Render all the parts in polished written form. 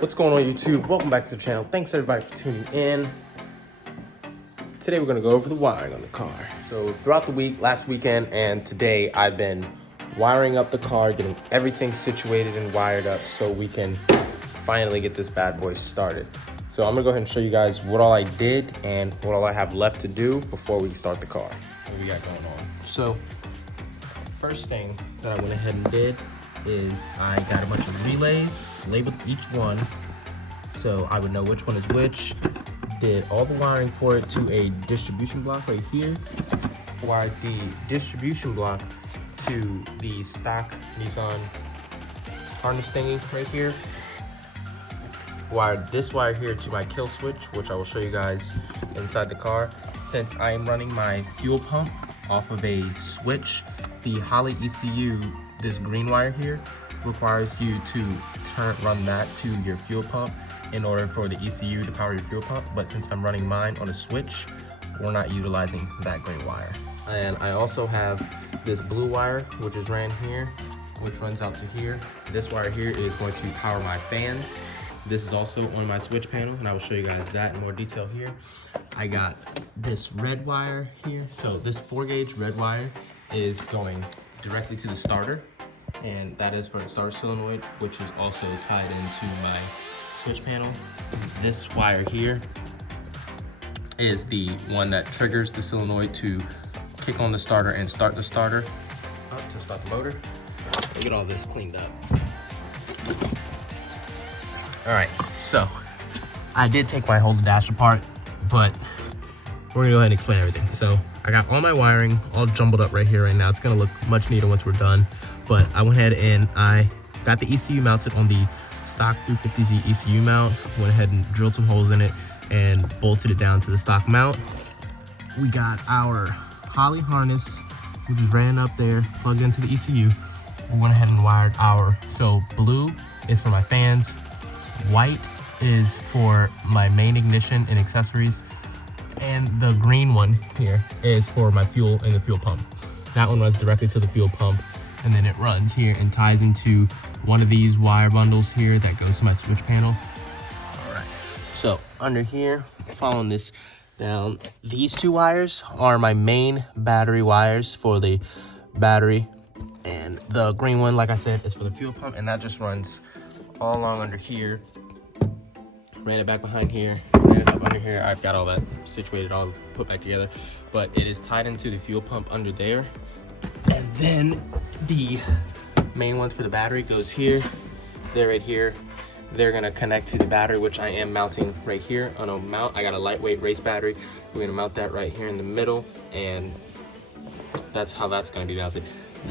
What's going on, YouTube? Welcome back to the channel. Thanks everybody for tuning in. Today we're gonna go over the wiring on the car. So throughout the week, last weekend and today, I've been wiring up the car, getting everything situated and wired up so we can finally get this bad boy started. So I'm gonna go ahead and show you guys what all I did and what all I have left to do before we start the car. What we got going on. So first thing that I went ahead and did is I got a bunch of relays, labeled each one so I would know which one is which. Did all the wiring for it to a distribution block right here. Wired the distribution block to the stock Nissan harness thingy right here. Wired this wire here to my kill switch, which I will show you guys inside the car. Since I am running my fuel pump off of a switch, the Holley ECU, this green wire here, requires you to run that to your fuel pump in order for the ECU to power your fuel pump. But since I'm running mine on a switch, we're not utilizing that green wire. And I also have this blue wire, which is ran here, which runs out to here. This wire here is going to power my fans. This is also on my switch panel, and I will show you guys that in more detail here. I got this red wire here. So this 4-gauge red wire is going directly to the starter, and that is for the starter solenoid, which is also tied into my switch panel. This wire here is the one that triggers the solenoid to kick on the starter and start the starter up to start the motor. We'll get all this cleaned up. All right, so I did take my whole dash apart, but we're gonna go ahead and explain everything. So I got all my wiring all jumbled up right here right now. It's gonna look much neater once we're done, but I went ahead and I got the ECU mounted on the stock 350Z ECU mount. Went ahead and drilled some holes in it and bolted it down to the stock mount. We got our Holley harness, which is ran up there, plugged into the ECU. We went ahead and wired so blue is for my fans, white is for my main ignition and accessories, and the green one here is for my fuel and the fuel pump. That one runs directly to the fuel pump, and then it runs here and ties into one of these wire bundles here that goes to my switch panel. All right, so under here, following this down, these two wires are my main battery wires for the battery, and the green one, like I said, is for the fuel pump, and that just runs all along under here. Ran it back behind here, ran it up under here. I've got all that situated, all put back together, but it is tied into the fuel pump under there. And then the main ones for the battery goes here, they're right here. They're gonna connect to the battery, which I am mounting right here on a mount. I got a lightweight race battery. We're gonna mount that right here in the middle, and that's how that's gonna be mounted.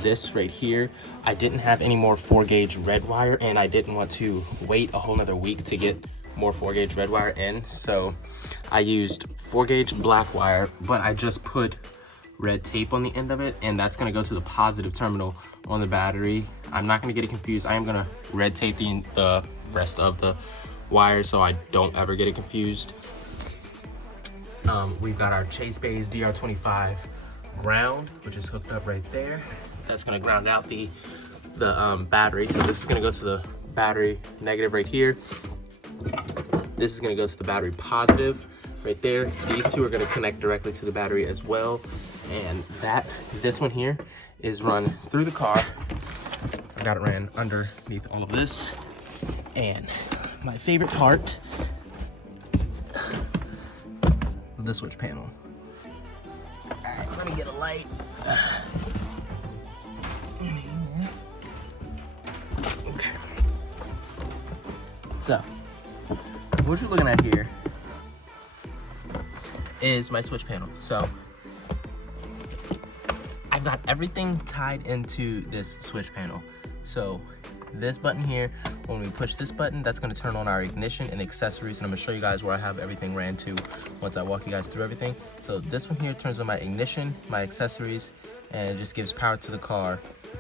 This right here, I didn't have any more 4-gauge red wire, and I didn't want to wait a whole nother week to get more 4-gauge red wire in, so I used 4-gauge black wire, but I just put red tape on the end of it, and that's gonna go to the positive terminal on the battery. I'm not gonna get it confused. I am gonna red tape the rest of the wire so I don't ever get it confused. We've got our Chase Bay's DR25 ground, which is hooked up right there. That's gonna ground out the battery. So this is gonna go to the battery negative right here. This is gonna go to the battery positive right there. These two are gonna connect directly to the battery as well. And this one here is run through the car. I got it ran underneath all of this. And my favorite part, the switch panel. All right, let me get a light. Okay. So, what you're looking at here is my switch panel. So, I've got everything tied into this switch panel. So, this button here, when we push this button, that's gonna turn on our ignition and accessories, and I'm gonna show you guys where I have everything ran to once I walk you guys through everything. So this one here turns on my ignition, my accessories, and it just gives power to the car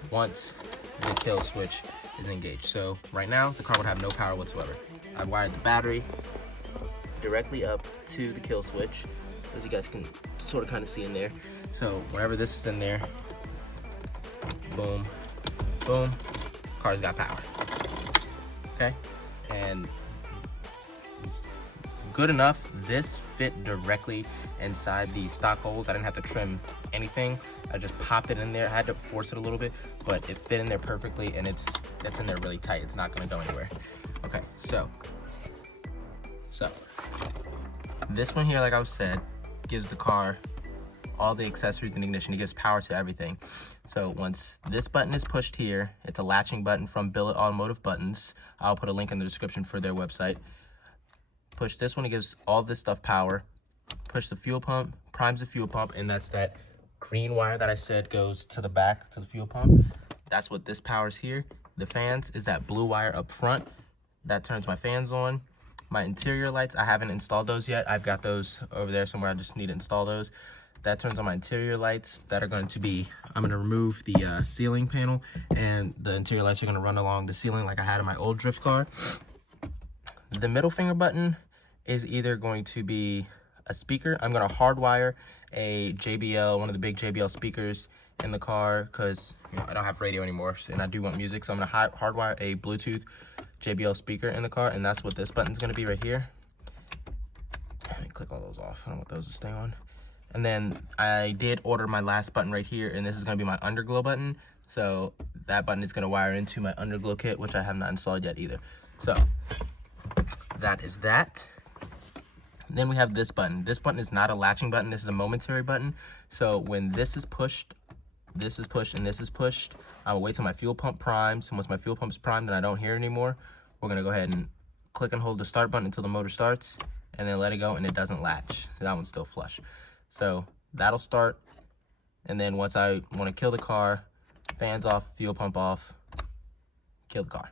once the kill switch is engaged. So right now, the car would have no power whatsoever. I wired the battery directly up to the kill switch, as you guys can sort of kind of see in there. So whenever this is in there, boom, boom, car's got power. Okay, and good enough. This fit directly inside the stock holes. I didn't have to trim anything. I just popped it in there. I had to force it a little bit, but it fit in there perfectly, and it's in there really tight. It's not gonna go anywhere. Okay, so this one here, like I said, gives the car all the accessories and ignition. It gives power to everything. So once this button is pushed here, it's a latching button from Billet Automotive Buttons. I'll put a link in the description for their website. Push this one, it gives all this stuff power. Push the fuel pump, primes the fuel pump, and that's that green wire that I said goes to the back to the fuel pump. That's what this powers here. The fans is that blue wire up front. That turns my fans on. My interior lights, I haven't installed those yet. I've got those over there somewhere. I just need to install those. That turns on my interior lights that are going to be, I'm going to remove the ceiling panel, and the interior lights are going to run along the ceiling like I had in my old drift car. The middle finger button is either going to be a speaker. I'm going to hardwire a JBL, one of the big JBL speakers in the car, because I don't have radio anymore and I do want music. So I'm going to hardwire a Bluetooth JBL speaker in the car, and that's what this button's going to be right here. Let me click all those off. I don't want those to stay on. And then I did order my last button right here, and this is going to be my underglow button. So that button is going to wire into my underglow kit, which I have not installed yet either. So that is that. Then we have this button. This button is not a latching button. This is a momentary button. So when this is pushed, and this is pushed, I'll wait till my fuel pump primes. And once my fuel pump is primed and I don't hear it anymore, we're going to go ahead and click and hold the start button until the motor starts, and then let it go, and it doesn't latch. That one's still flush. So that'll start, and then once I want to kill the car, fans off, fuel pump off, kill the car,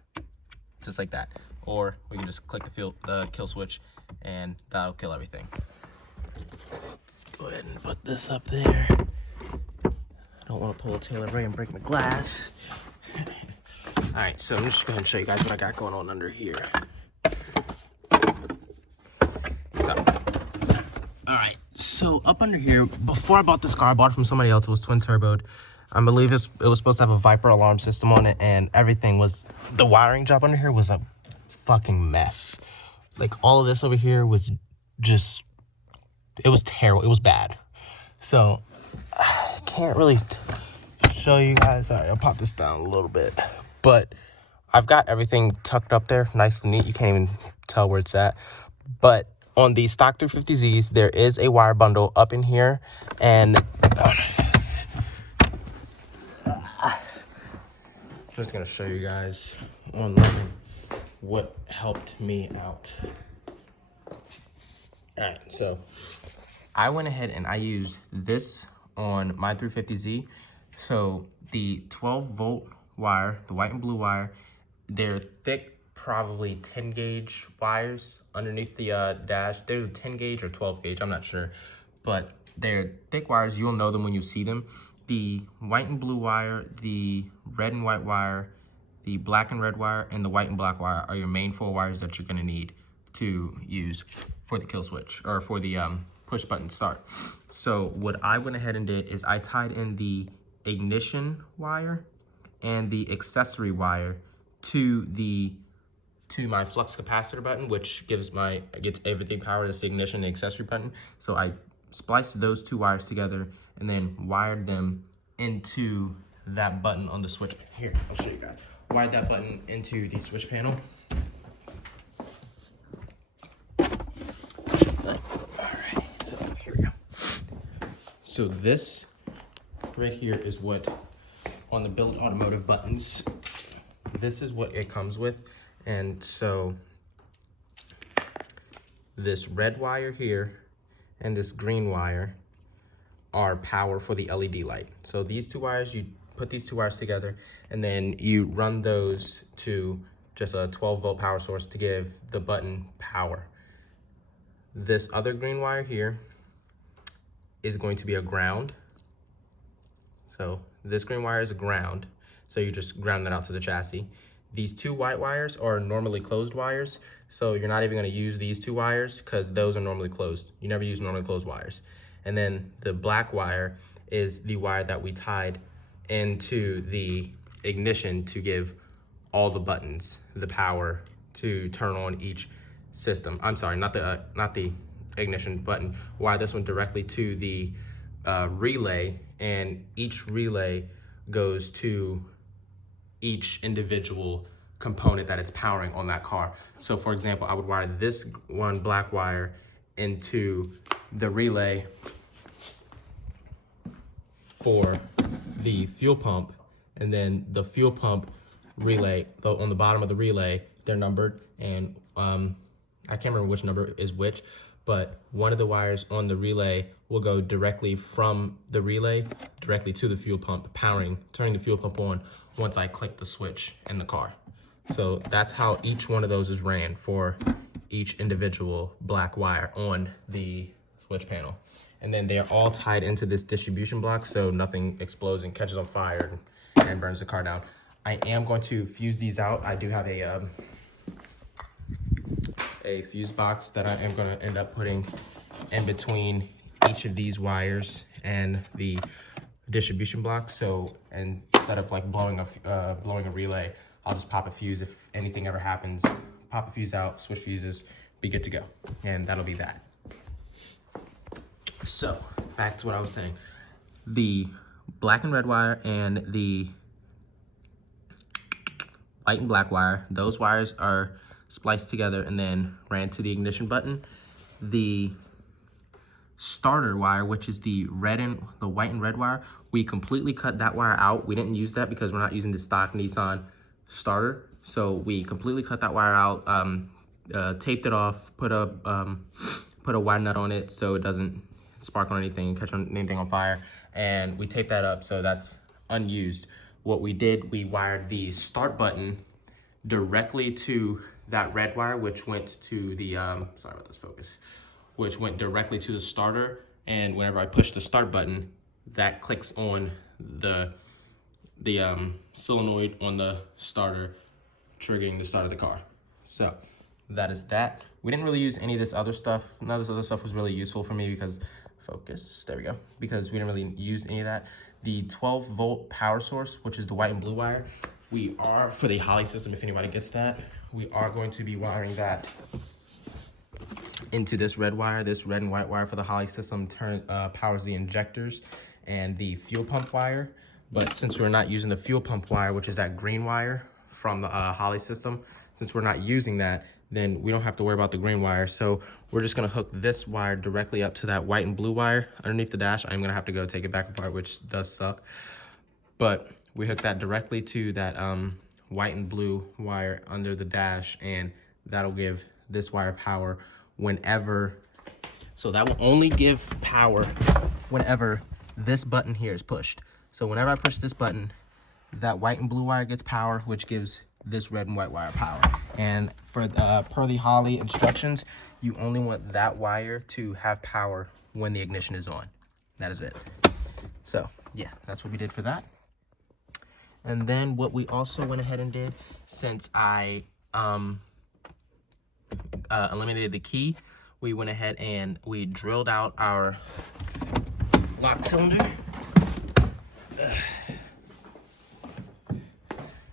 just like that. Or we can just click the kill switch, and that'll kill everything. Let's go ahead and put this up there. I don't want to pull a Taylor Ray and break my glass. All right, so I'm just going to show you guys what I got going on under here. So up under here, before I bought this car, I bought it from somebody else. It was twin turboed. I believe it was supposed to have a Viper alarm system on it, and everything was, the wiring job under here was a fucking mess. Like all of this over here was just, it was terrible. It was bad. So I can't really show you guys. All right, I'll pop this down a little bit, but I've got everything tucked up there, nice and neat. You can't even tell where it's at, but on the stock 350Zs, there is a wire bundle up in here, and I'm just gonna show you guys online what helped me out. All right, so I went ahead and I used this on my 350Z. So the 12-volt wire, the white and blue wire, they're thick, probably 10 gauge wires underneath the dash. They're the 10 gauge or 12 gauge, I'm not sure, but they're thick wires. You'll know them when you see them. The white and blue wire, the red and white wire, the black and red wire, and the white and black wire are your main 4 wires that you're gonna need to use for the kill switch, or for the push button start. So what I went ahead and did is I tied in the ignition wire and the accessory wire to my flux capacitor button, which gets everything power. That's the ignition, the accessory button. So I spliced those 2 wires together and then wired them into that button on the switch. Here, I'll show you guys. Wired that button into the switch panel. Alright, so here we go. So this right here is what, on the Billet Automotive buttons, this is what it comes with. And so this red wire here and this green wire are power for the LED light. So these 2 wires, you put these 2 wires together, and then you run those to just a 12-volt power source to give the button power. This other green wire here is going to be a ground. So this green wire is a ground. So you just ground that out to the chassis. These 2 white wires are normally closed wires, so you're not even going to use these 2 wires because those are normally closed. You never use normally closed wires. And then the black wire is the wire that we tied into the ignition to give all the buttons the power to turn on each system. I'm sorry, not the ignition button. Wire this one directly to the relay, and each relay goes to each individual component that it's powering on that car. So for example, I would wire this one black wire into the relay for the fuel pump, and then the fuel pump relay, on the bottom of the relay, they're numbered, and I can't remember which number is which, but one of the wires on the relay will go directly from the relay directly to the fuel pump, turning the fuel pump on once I click the switch in the car. So that's how each one of those is ran for each individual black wire on the switch panel. And then they are all tied into this distribution block so nothing explodes and catches on fire and burns the car down. I am going to fuse these out. I do have a fuse box that I am going to end up putting in between each of these wires and the distribution block. So instead of like blowing a relay, I'll just pop a fuse if anything ever happens. Pop a fuse out, switch fuses, be good to go, and that'll be that. So back to what I was saying, the black and red wire and the white and black wire, those wires are spliced together and then ran to the ignition button. The starter wire, which is the white and red wire, we completely cut that wire out. We didn't use that because we're not using the stock Nissan starter. So we completely cut that wire out, taped it off, put a wire nut on it so it doesn't spark on anything, catch on anything on fire, and we taped that up so that's unused. What we did, we wired the start button directly to that red wire, which went to the, sorry about this focus, which went directly to the starter, and whenever I push the start button, that clicks on the solenoid on the starter, triggering the start of the car. So that is that. We didn't really use any of this other stuff. None of this other stuff was really useful for me because, focus, there we go, because we didn't really use any of that. The 12-volt power source, which is the white and blue wire, we are, for the Holley system, if anybody gets that, we are going to be wiring that into this red wire. This red and white wire for the Holley system powers the injectors and the fuel pump wire. But since we're not using the fuel pump wire, which is that green wire from the Holley system, since we're not using that, then we don't have to worry about the green wire. So we're just gonna hook this wire directly up to that white and blue wire underneath the dash. I'm gonna have to go take it back apart, which does suck. But we hook that directly to that white and blue wire under the dash, and that'll give this wire power whenever, so that will only give power whenever this button here is pushed. So whenever I push this button, that white and blue wire gets power, which gives this red and white wire power. And for per the Holley instructions, you only want that wire to have power when the ignition is on. That is it. So yeah, that's what we did for that. And then what we also went ahead and did, since I eliminated the key, we went ahead and we drilled out our lock cylinder.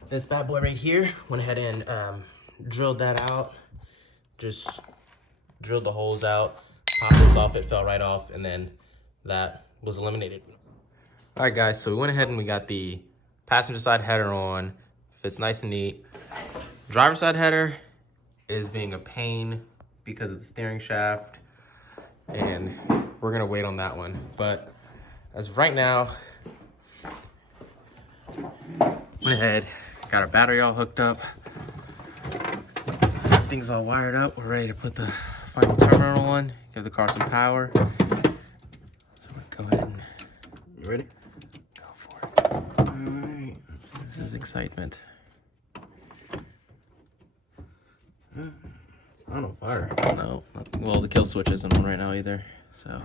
This bad boy right here, went ahead and drilled that out, just drilled the holes out, popped this off, it fell right off, and then that was eliminated. All right guys, so we went ahead and we got the passenger side header on, fits nice and neat. Driver side header is being a pain because of the steering shaft, and we're gonna wait on that one. But as of right now, went ahead, got our battery all hooked up, everything's all wired up. We're ready to put the final terminal on, give the car some power. So go ahead and, you ready? Go for it. All right, this is excitement. It's not on fire. No, well, the kill switch isn't on right now either, so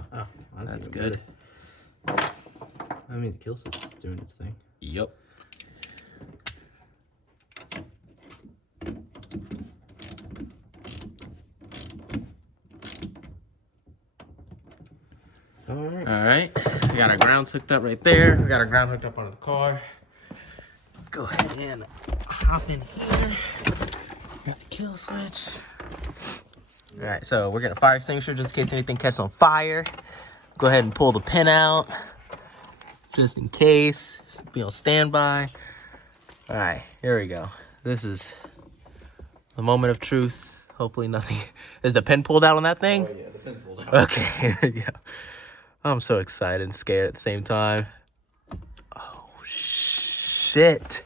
that's good. Better. That means the kill switch is doing its thing. Yep. All right, we got our grounds hooked up right there. We got our ground hooked up onto the car. Go ahead and hop in here. Got the kill switch. All right, so we're getting a fire extinguisher just in case anything catches on fire. Go ahead and pull the pin out, just in case. Just be on standby. All right, here we go. This is the moment of truth. Hopefully nothing. Is the pin pulled out on that thing? Oh yeah, the pin's pulled out. Okay, here we go. I'm so excited and scared at the same time. Oh, shit.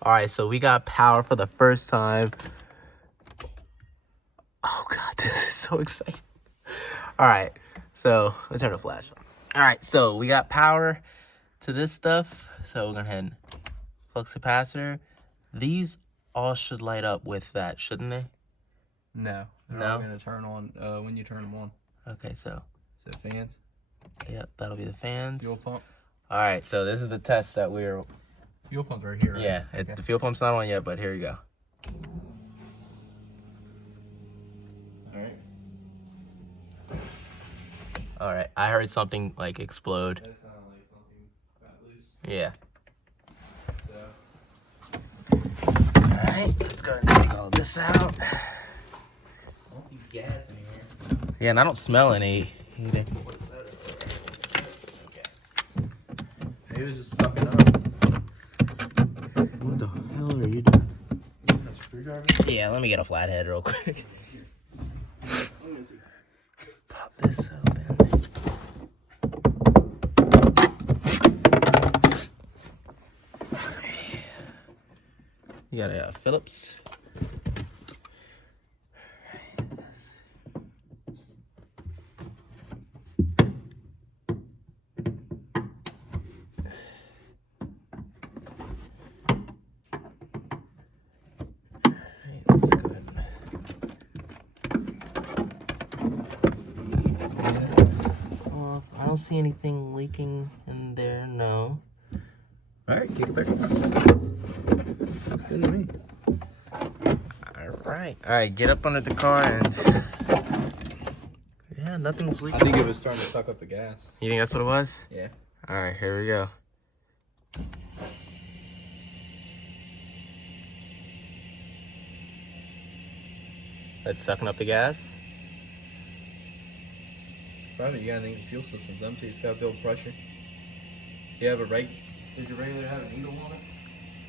All right, so we got power for the first time. Oh, God, this is so exciting. All right, so let's turn the flash on. All right, so we got power to this stuff. So we're going to head flux capacitor. These all should light up with that, shouldn't they? No, they're all gonna turn on when you turn them on. Okay, so fans. Yep, that'll be the fans. Fuel pump. All right, so this is the test that we're... Fuel pump's right here, right? Yeah, Okay. the fuel pump's not on yet, but here you go. Alright. All right, I heard something like explode. That sounded like something got loose. Yeah. So. All right, let's go ahead and take all this out. I don't see gas anywhere. Yeah, and I don't smell any either. Maybe it was just sucking up. What the hell are you doing? A screwdriver? Yeah, let me get a flathead real quick. Pop this open. You got a Phillips. Let's go ahead. Well, I don't see anything leaking in there, no. Alright, kick it back. That's good to me. All right, get up under the car and... Yeah, nothing's I leaking. think it was starting to suck up the gas. You think that's what it was? Yeah. All right, here we go. That's sucking up the gas. Probably you gotta think the fuel system's empty. It's gotta build pressure. Do you have a reg? Did your regulator have a needle on it?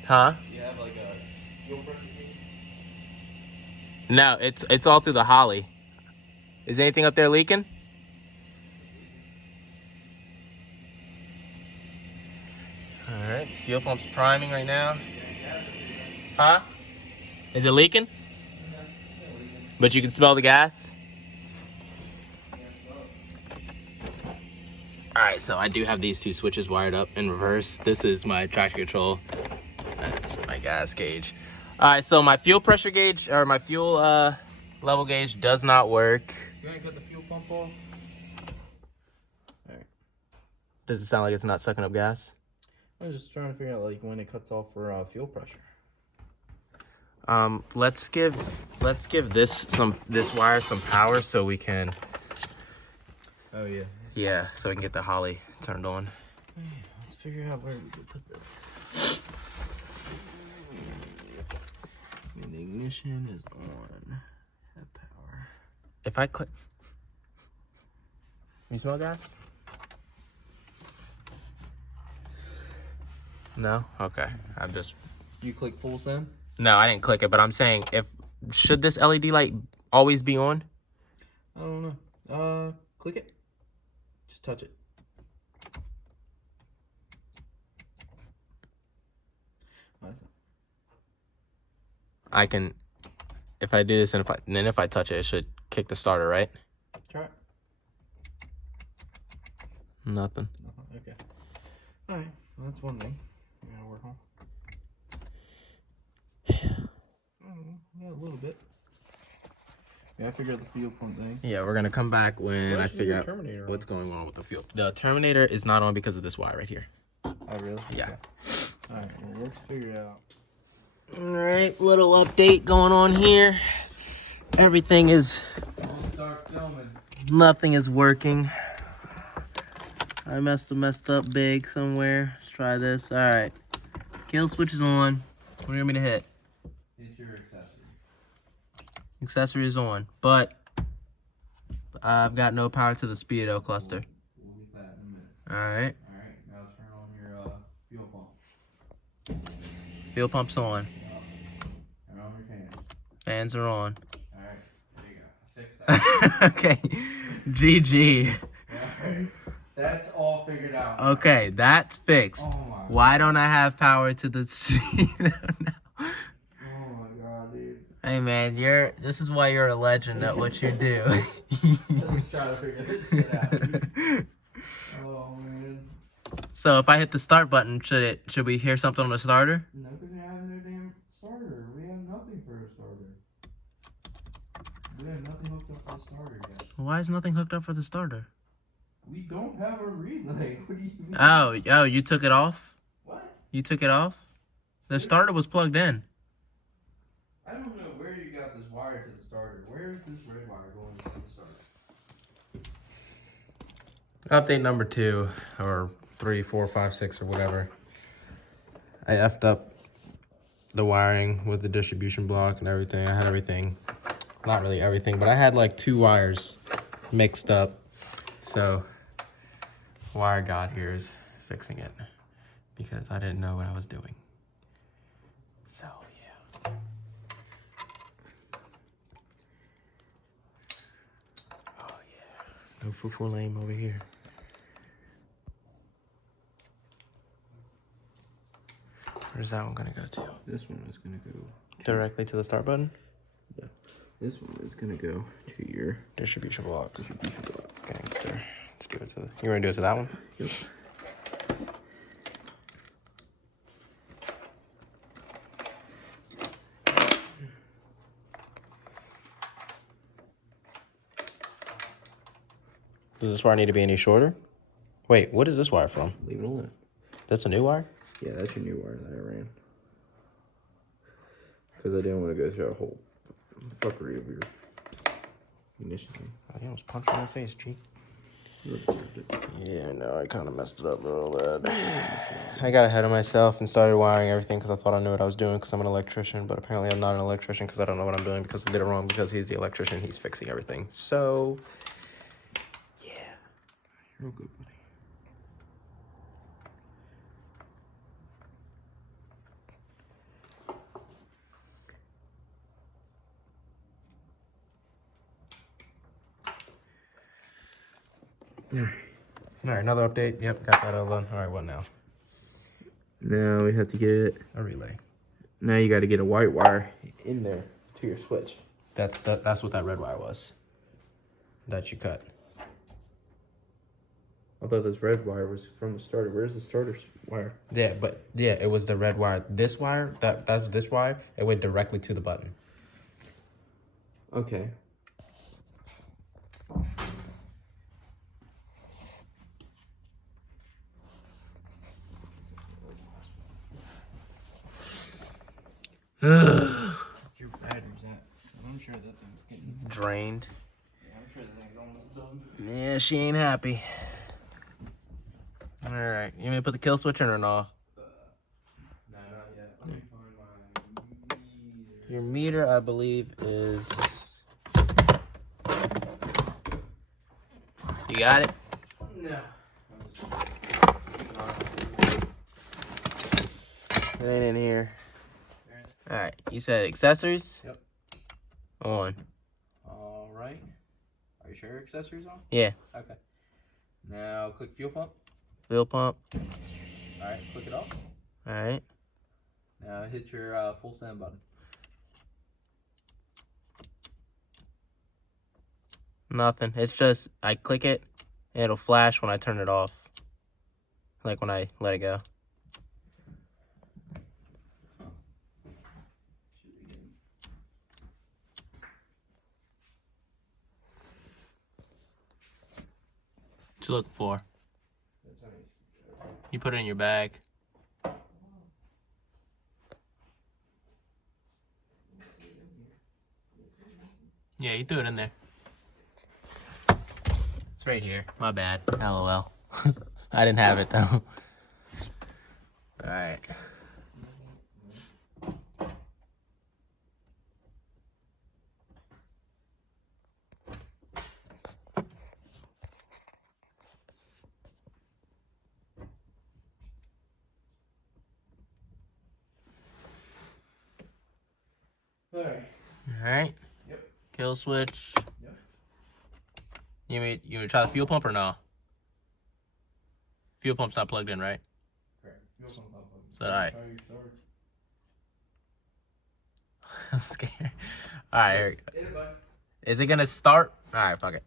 Huh? Do you have like a fuel pressure gauge? No, it's all through the holly. Is anything up there leaking? All right, fuel pump's priming right now. Huh? Is it leaking? But you can smell the gas? All right, so I do have these two switches wired up in reverse. This is my traction control. That's my gas gauge. All right, so my fuel pressure gauge, or my fuel level gauge does not work. You ain't cut the fuel pump off? Alright. Does it sound like it's not sucking up gas? I was just trying to figure out like when it cuts off for fuel pressure. Let's give this wire some power so we can, Oh yeah. yeah, so we can get the holly turned on. Let's figure out where we can put this. And the ignition is on. Have power. If I click, you smell gas? No? Okay. I'm just... You click full send? No, I didn't click it, but I'm saying, should this LED light always be on? I don't know. Click it. Just touch it. I can, if I do this and then if I touch it, it should kick the starter, right? Try it. Nothing. Okay. All right. Well, that's one thing we gotta work on. Yeah, a little bit. Yeah, I figured out the fuel pump thing. Yeah, we're gonna come back when I figure out Terminator what's going on with the fuel. The terminator is not on because of this wire right here. Oh, really? Yeah. Okay. All right. Well, let's figure it out. All right, little update going on here. Everything is, Start filming. nothing is working. I messed up big somewhere. Let's try this. All right, kill switch is on. What do you want me to hit? Hit your accessory. Accessory is on, but I've got no power to the speedo cluster. We'll get that in a minute. Alright. Alright, now turn on your fuel pump. Fuel pump's on. Turn on your fan. Fans are on. Alright, there you go. Fix that. Okay. GG. Alright. That's all figured out. Okay, that's fixed. Oh my Why don't I have power to the speedo now? Oh my god, dude. Hey man, this is why you're a legend at what you do. Let's try to figure this shit out, dude. Oh man. So if I hit the start button, should we hear something on the starter? No, because we have no damn starter. We have nothing for a starter. We have nothing hooked up for the starter yet. Why is nothing hooked up for the starter? We don't have a relay. What do you mean? Oh, you took it off? What? You took it off? The starter was plugged in. I don't know where you got this wire to the starter. Where is this red wire going to the starter? Update number 2, or 3, 4, 5, 6, or whatever. I effed up the wiring with the distribution block and everything. I had everything, not really everything, but I had like 2 wires mixed up. So, wire god here is fixing it because I didn't know what I was doing. So, yeah. Oh, yeah. No foo-foo lame over here. Where's that one gonna go to? This one is going to go. Directly to the start button? Yeah. This one is going to go to your Distribution block. distribution block. Gangster. Let's give it to the... You want to do it to that one? Yep. Does this wire need to be any shorter? Wait, what is this wire from? Leave it alone. That's a new wire? Yeah, that's your new wire that I ran. Because I didn't want to go through a whole fuckery of your ignition thing. I almost punched you in the face, G. Yeah, no, I kind of messed it up a little bit. I got ahead of myself and started wiring everything because I thought I knew what I was doing because I'm an electrician, but apparently I'm not an electrician because I don't know what I'm doing because I did it wrong because he's the electrician, he's fixing everything. So, yeah. Real good, buddy. All right, another update. Yep, got that all done. All right, what now? Now we have to get. A relay. Now you got to get a white wire in there to your switch. That's what that red wire was that you cut. I thought this red wire was from the starter. Where's the starter wire? Yeah, but yeah, it was the red wire. This wire, that's this wire, it went directly to the button. Okay. Your battery's at. I'm sure that thing's getting Drained. Yeah, I'm sure that thing's almost done. Yeah, she ain't happy. All right, you want me to put the kill switch in or no? No, not yet. Let me find my meter. Your meter, I believe, is. You got it? No. It ain't in here. All right, you said accessories? Yep. On. All right. Are you sure accessories on? Yeah. Okay. Now click fuel pump. Fuel pump. All right, click it off. All right. Now hit your full send button. Nothing. It's just I click it and it'll flash when I turn it off. Like when I let it go. What you looking for? You put it in your bag. Yeah, you threw it in there. It's right here. My bad. LOL. I didn't have it though. Alright. All right. Yep. Kill switch. Yep. You want me to try the fuel pump or no? Fuel pump's not plugged in, right? Correct. Fuel pump's not plugged in. Is that all right? Try your starter. I'm scared. All right, here we go. Hit it, bud. Is it gonna start? All right, fuck it.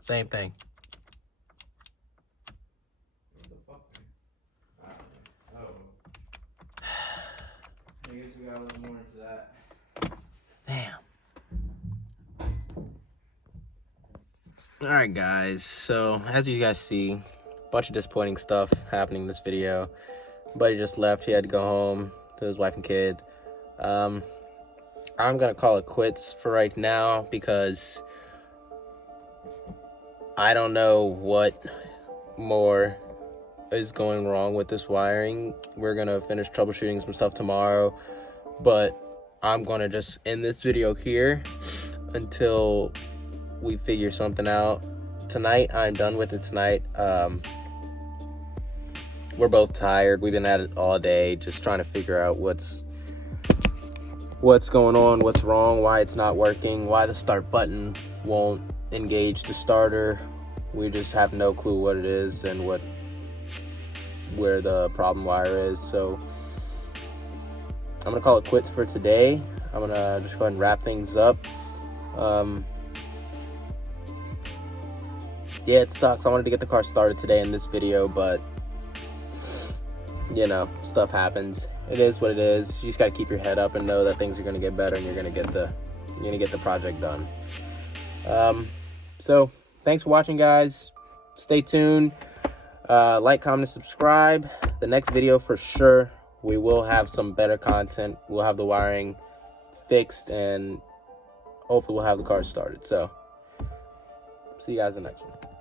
Same thing. What the fuck, man? Oh. I guess we got a little more into that. Damn. Alright guys, so as you guys see, a bunch of disappointing stuff happening in this video. Buddy just left, he had to go home to his wife and kid. I'm gonna call it quits for right now because I don't know what more is going wrong with this wiring. We're gonna finish troubleshooting some stuff tomorrow, but I'm gonna just end this video here until we figure something out. Tonight, I'm done with it tonight. We're both tired. We've been at it all day, just trying to figure out what's going on, what's wrong, why it's not working, why the start button won't engage the starter. We just have no clue what it is and where the problem wire is. So I'm gonna call it quits for today. I'm gonna just go ahead and wrap things up. Yeah, it sucks. I wanted to get the car started today in this video, but you know, stuff happens. It is what it is. You just gotta keep your head up and know that things are gonna get better and you're gonna get the project done. So thanks for watching, guys. Stay tuned. Like, comment, and subscribe. The next video for sure, we will have some better content. We'll have the wiring fixed and hopefully we'll have the car started. So see you guys in the next one.